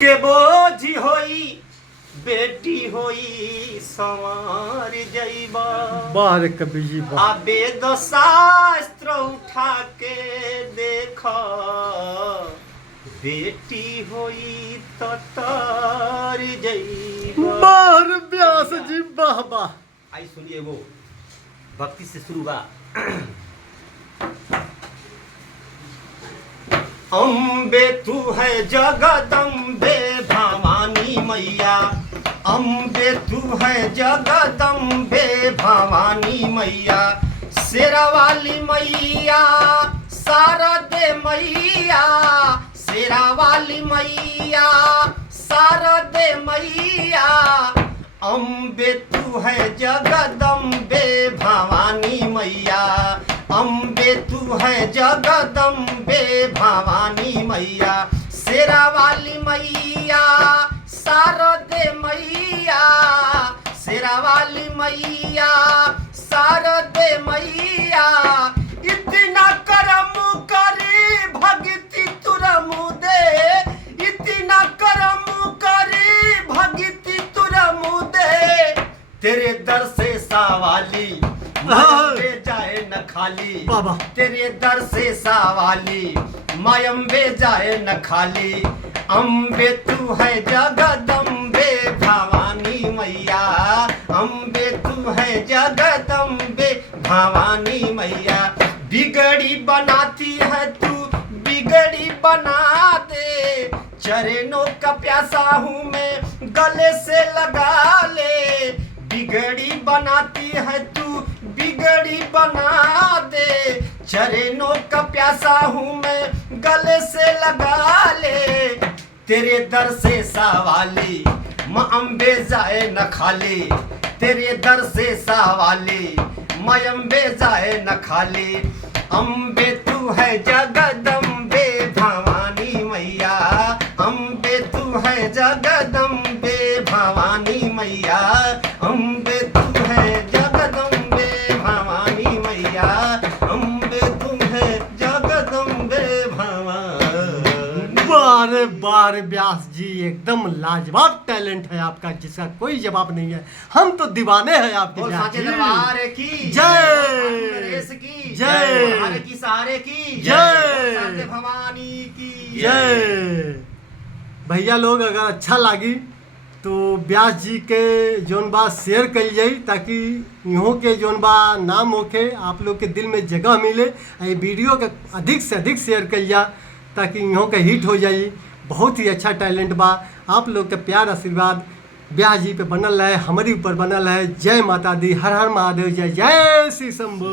के बोझी होई बेटी होई संवार जइबा। बाहर कभी जी आ वेद शास्त्र उठा के देख बेटी होई तो तार जइबा। बाहर व्यास जी वाह वाह। आई सुनिए वो भक्ति से शुरू बा। अम्बे तू है जगदम्बे भवानी मैया। अम्बे तू है जगदम्बे भवानी मैया। शेरा वाली मैया शारदे मैया। शेरा वाली मैया शारदे मैया। अम्बे तू है जगदम्बे भवानी मैया। अम्बे तू है जगदम्बे भवानी मैया। शेरा वाली मैया शारदे मैया। शेरा वाली मैया शारदे मैया। इतना करम करे भक्ति तुरम दे। इतना करम करे भक्ति तुरम दे। तेरे दर से सावाली मायम्बे जाए न खाली। बाबा तेरे दर से सावाली मायम्बे जाए न खाली। अम्बे तू है जगदम्बे भवानी मैया। अम्बे तू है जगदम्बे भवानी मैया। बिगड़ी बनाती है तू बिगड़ी बना दे। चरणों का प्यासा हूँ मैं गले से लगा ले। बिगड़ी बनाती है तू बिगड़ी बना दे। चरणों का प्यासा हूँ मैं गले से लगा ले। तेरे दर से सावाली माँ अम्बे जाए न खाली। तेरे दर से सावाली माँ अम्बे जाए न खाली। अम्बे तू है जगदम्बे भवानी मैया। अम्बे तू है जगदम्बे भवानी मैया। अम्बे तू है जगदम्बे भवानी मैया। अम्बे तू है जगदम्बे भवानी। बारे बारे व्यास जी एकदम लाजवाब टैलेंट है आपका जिसका कोई जवाब नहीं है। हम तो दीवाने हैं आपके बोल व्यास साचे जी। दरबार की जय। नरेश की जय। हर की सारे की जय। साते भवानी की जय। भैया लोग अगर अच्छा लगी तो व्यास जी के जोन बा शेयर कल जाई ताकि इहों के जोन बा नाम होके आप लोग के दिल में जगह मिले। ये वीडियो के अधिक से अधिक शेयर कल जा ताकि इहों के हिट हो जाई। बहुत ही अच्छा टैलेंट बा। आप लोग के प्यार आशीर्वाद व्यास जी पे बनल है, हमारी ऊपर बनल है। जय माता दी, हर हर महादेव, जय जय श्री शंभू।